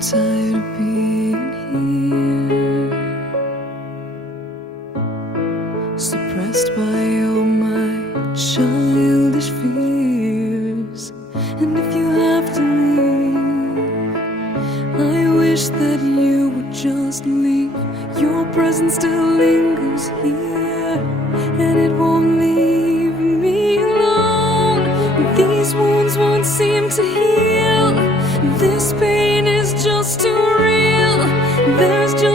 tired of being here, suppressed by all my childish fears. And if you have to leave, I wish that you would just leave. Your presence still lingers here, and it won't leave me alone. These wounds won't seem to heal. This pain is just too real. There's just